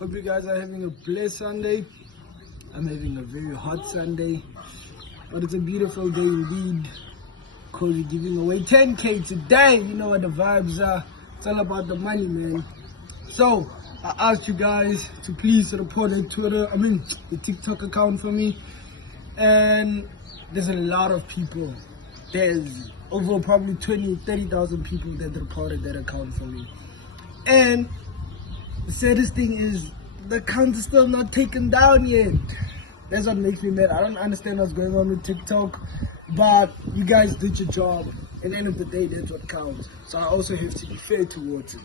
Hope you guys are having a blessed Sunday. I'm having a very hot Sunday, but it's a beautiful day indeed because we're giving away 10k today. You know what the vibes are. It's all about the money, man. So I asked you guys to please report the TikTok account for me, and there's a lot of people. There's over probably 30,000 people that reported that account for me. And the saddest thing is the account is still not taken down yet. That's what makes me mad. I don't understand what's going on with TikTok, but you guys did your job. At the end of the day, that's what counts. So I also have to be fair towards it.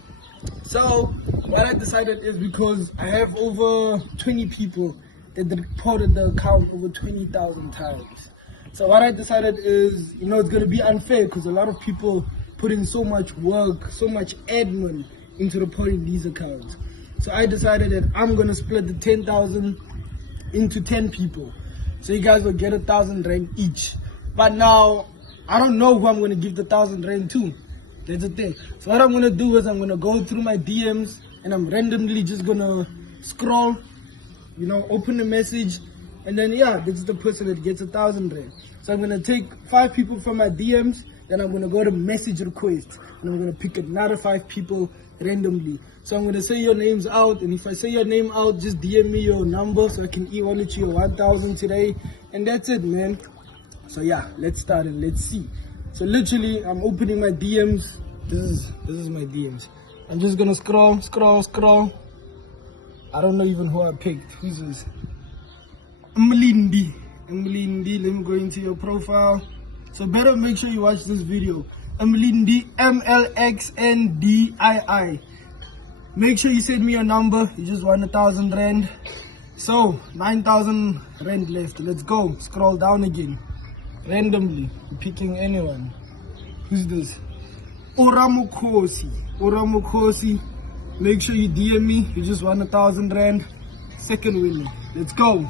So what I decided is, because I have over 20 people that reported the account over 20,000 times. So what I decided is, it's going to be unfair because a lot of people put in so much work, so much admin into reporting these accounts. So I decided that I'm going to split the 10,000 into 10 people. So you guys will get 1,000 rand each. But now, I don't know who I'm going to give the 1,000 rand to. That's the thing. So what I'm going to do is I'm going to go through my DMs and I'm randomly just going to scroll, open the message. And then, this is the person that gets 1,000 rand. So I'm going to take 5 people from my DMs. Then I'm going to go to message requests. And I'm going to pick another 5 people randomly. So I'm going to say your names out. And if I say your name out, just DM me your number so I can email it to you 1,000 today. And that's it, man. So let's start and let's see. So literally, I'm opening my DMs. This is my DMs. I'm just going to scroll. I don't know even who I picked. Who's this? Mlindi. Let me go into your profile. So better make sure you watch this video. Mlindi, MLXNDII. Make sure you send me your number. You just won 1,000 rand. So 9,000 rand left. Let's go. Scroll down again. Randomly, picking anyone. Who's this? Oramukosi. Make sure you DM me. You just won 1,000 rand. Second winner. Let's go.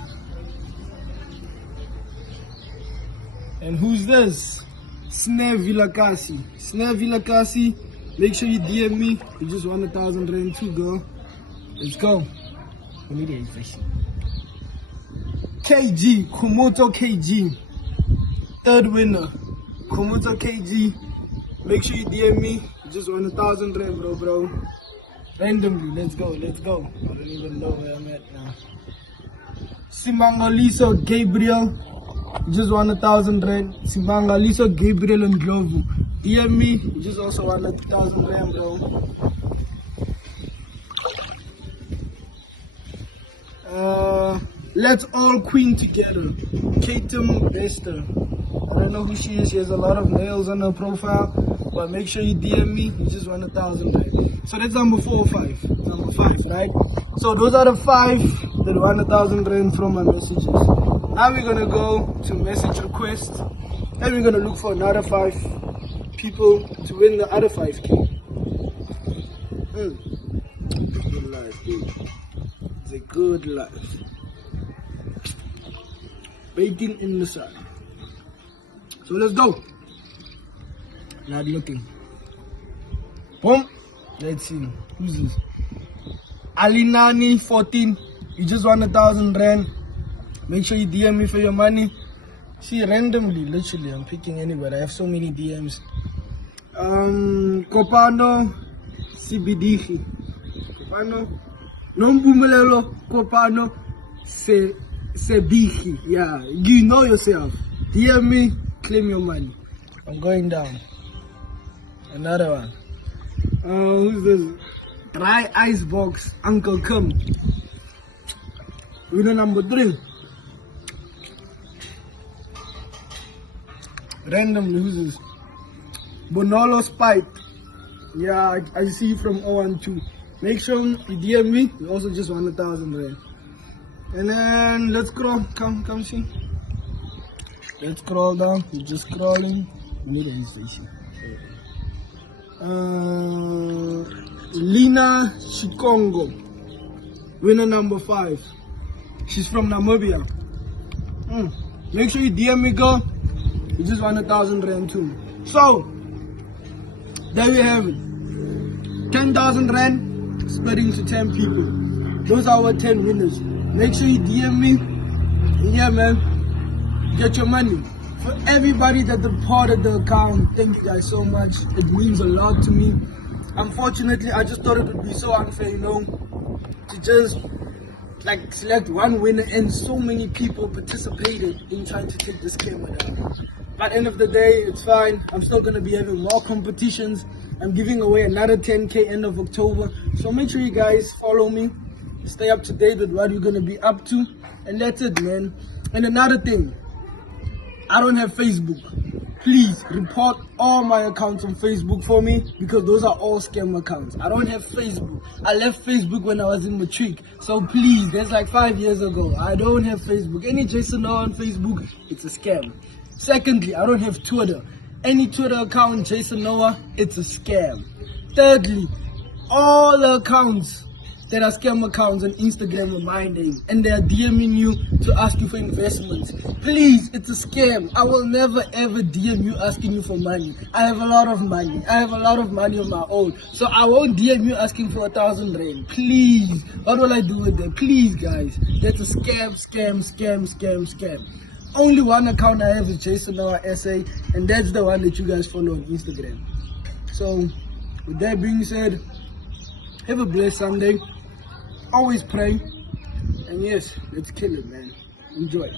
And who's this? Snare Vilakasi. Make sure you DM me. You just won 1,000 rand too, girl. Let's go. KG, Komoto KG. Third winner, Komoto KG. Make sure you DM me. You just won 1,000 rand, bro. Randomly, let's go. I don't even know where I'm at now. Simangaliso Gabriel. You just won 1,000 rand. Simangaliso Gabriel and Glovu. DM me. You just also won 1,000 rand, bro. Let's all queen together. Katem Bester. I don't know who she is. She has a lot of nails on her profile. But make sure you DM me. You just won 1,000 rand. So that's number 4 or 5. Number 5, right? So those are the 5 that won 1,000 rand from my messages. Now we're gonna go to message request, and we're gonna look for another 5 people to win the other 5k. Good life, dude. It's a good life. Waiting in the sun. So let's go. Not looking. Boom. Let's see. Who's this? Alinani 14. You just won 1,000 rand. Make sure you DM me for your money. See, randomly, literally, I'm picking anywhere. I have so many DMs. Kopano CBD. Kopano. Nombumelelo Kopano Sebihi. Yeah, you know yourself. DM me, claim your money. I'm going down. Another one. Who's this? Dry Ice Box Uncle Kim. Winner number 3. Randomly, who's this? Bonolo Spite. Yeah, I see you from 012. Make sure you DM me. You also just won 1,000 rand. And then let's scroll. Come see. Let's scroll down. We're just scrolling. We need a station. Lina Shikongo. Winner number 5. She's from Namibia. Make sure you DM me, girl. You just won 1,000 rand too. So, there you have it. 10,000 rand split into 10 people. those are our 10 winners. Make sure you DM me. And yeah, man, get your money. For everybody that departed the account, thank you guys so much. It means a lot to me. Unfortunately, I just thought it would be so unfair, to just like select one winner, and so many people participated in trying to take this camera down. By the end of the day, it's fine. I'm still gonna be having more competitions. I'm giving away another 10k end of October. So make sure you guys follow me. Stay up to date with what you're gonna be up to. And that's it, man. And another thing, I don't have Facebook. Please report all my accounts on Facebook for me, because those are all scam accounts. I don't have Facebook. I left Facebook when I was in matric. So please, that's like 5 years ago. I don't have Facebook. Any Jason Noah on Facebook, it's a scam. Secondly, I don't have Twitter. Any Twitter account, Jason Noah, it's a scam. Thirdly, all the accounts that are scam accounts on Instagram are my name, and they are DMing you to ask you for investments. Please, it's a scam. I will never ever DM you asking you for money. I have a lot of money. I have a lot of money on my own. So I won't DM you asking for 1,000 rand. Please. What will I do with that? Please, guys. That's a scam, scam, scam, scam, scam. Only one account I have is Jason Noah SA, and that's the one that you guys follow on Instagram. So, with that being said, have a blessed Sunday. Always pray. And yes, let's kill it, man. Enjoy.